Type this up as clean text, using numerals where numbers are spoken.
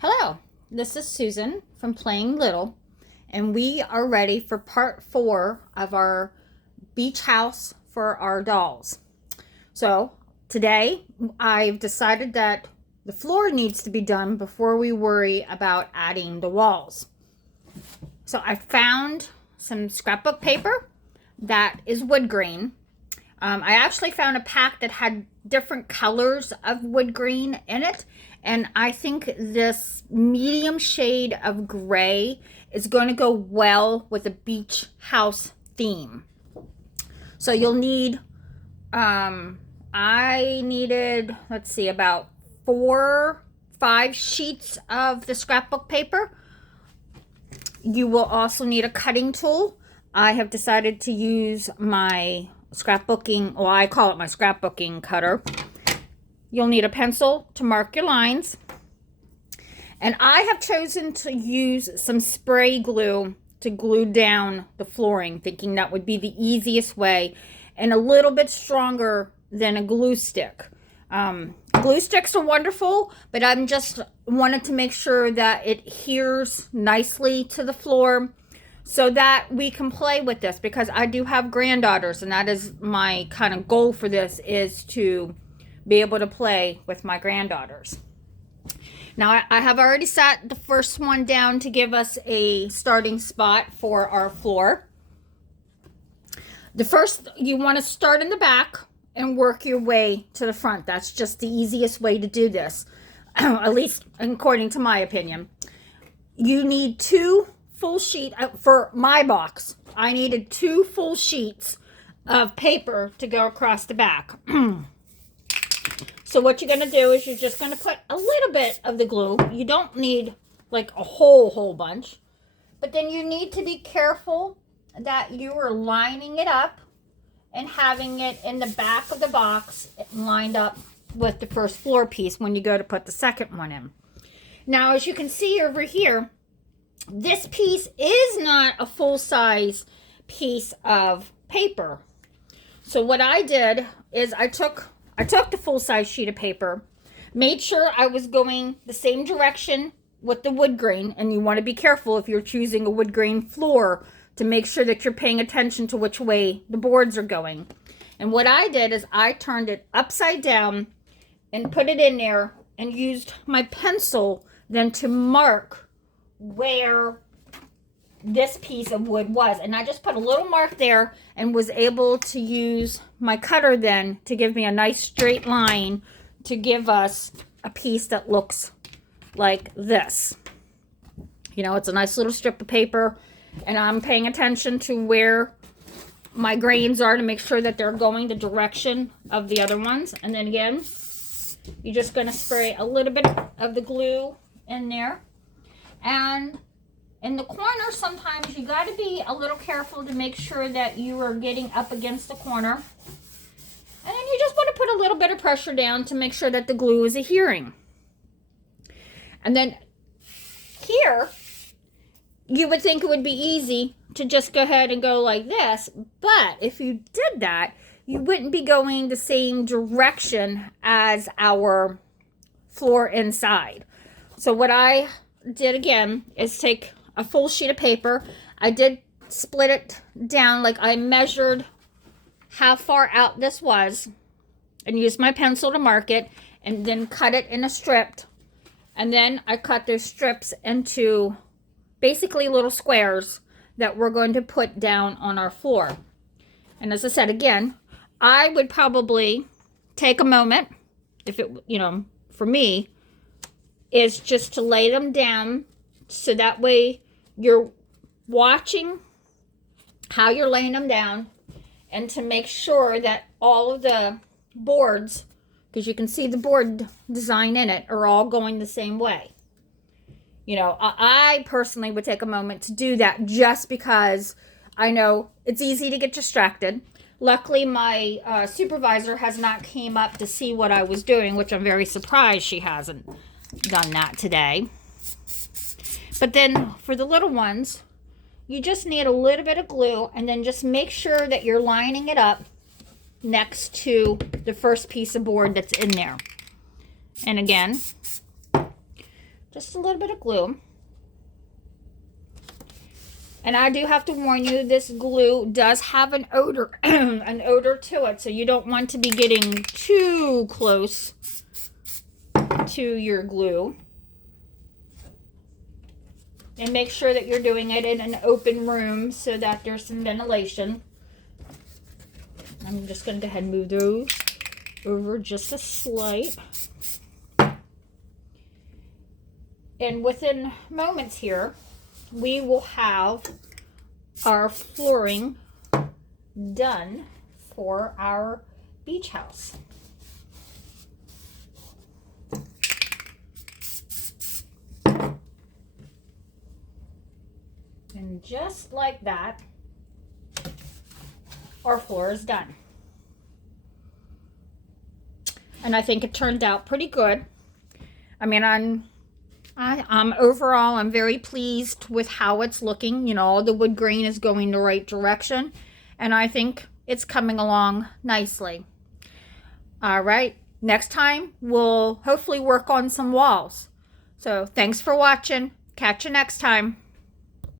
Hello, this is Susan from Playing Little, and we are ready for part 4 of our beach house for our dolls. So today I've decided that the floor needs to be done before we worry about adding the walls. So I found some scrapbook paper that is wood grain. I actually found a pack that had different colors of wood green in it, and I think this medium shade of gray is going to go well with a beach house theme. So you'll need, I needed, let's see, about 5 sheets of the scrapbook paper. You will also need a cutting tool. I have decided to use my scrapbooking, well, I call it my scrapbooking cutter. You'll need a pencil to mark your lines. And I have chosen to use some spray glue to glue down the flooring, thinking that would be the easiest way and a little bit stronger than a glue stick. Glue sticks are wonderful, but I'm just wanted to make sure that it adheres nicely to the floor so that we can play with this, because I do have granddaughters, and that is my kind of goal for this, is to be able to play with my granddaughters. Now, I have already sat the first one down to give us a starting spot for our floor. The first, you want to start in the back and work your way to the front. That's just the easiest way to do this, at least according to my opinion. You need 2 full sheet for my box. I needed 2 full sheets of paper to go across the back. So what you're going to do is you're just going to put a little bit of the glue. You don't need like a whole bunch, but then you need to be careful that you are lining it up and having it in the back of the box lined up with the first floor piece when you go to put the second one in. Now, as you can see over here, this piece is not a full-size piece of paper. So what I did is I took the full-size sheet of paper, made sure I was going the same direction with the wood grain, and you want to be careful if you're choosing a wood grain floor to make sure that you're paying attention to which way the boards are going. And what I did is I turned it upside down and put it in there and used my pencil then to mark where this piece of wood was, and I just put a little mark there and was able to use my cutter then to give me a nice straight line to give us a piece that looks like this. You know, it's a nice little strip of paper, and I'm paying attention to where my grains are to make sure that they're going the direction of the other ones. And then again, you're just going to spray a little bit of the glue in there. And in the corner, sometimes you got to be a little careful to make sure that you are getting up against the corner. And then you just want to put a little bit of pressure down to make sure that the glue is adhering. And then here, you would think it would be easy to just go ahead and go like this. But if you did that, you wouldn't be going the same direction as our floor inside. So what I did again is take a full sheet of paper. I did split it down, like I measured how far out this was and used my pencil to mark it, and then cut it in a strip. And then I cut those strips into basically little squares that we're going to put down on our floor. And as I said again, I would probably take a moment, if it, you know, for me, is just to lay them down so that way you're watching how you're laying them down, and to make sure that all of the boards, because you can see the board design in it, are all going the same way. You know, I personally would take a moment to do that just because I know it's easy to get distracted. Luckily, my supervisor has not came up to see what I was doing, which I'm very surprised she hasn't done that today. But then for the little ones, you just need a little bit of glue, and then just make sure that you're lining it up next to the first piece of board that's in there. And again, Just a little bit of glue. And I do have to warn you, this glue does have an odor, an odor to it. So you don't want to be getting too close to your glue. And make sure that you're doing it in an open room so that there's some ventilation. I'm just going to go ahead and move those over just a slight. And within moments here, we will have our flooring done for our beach house. And just like that, our floor is done. And I think it turned out pretty good. I mean, overall, I'm very pleased with how it's looking. You know, all the wood grain is going the right direction. And I think it's coming along nicely. All right. Next time, we'll hopefully work on some walls. So thanks for watching. Catch you next time.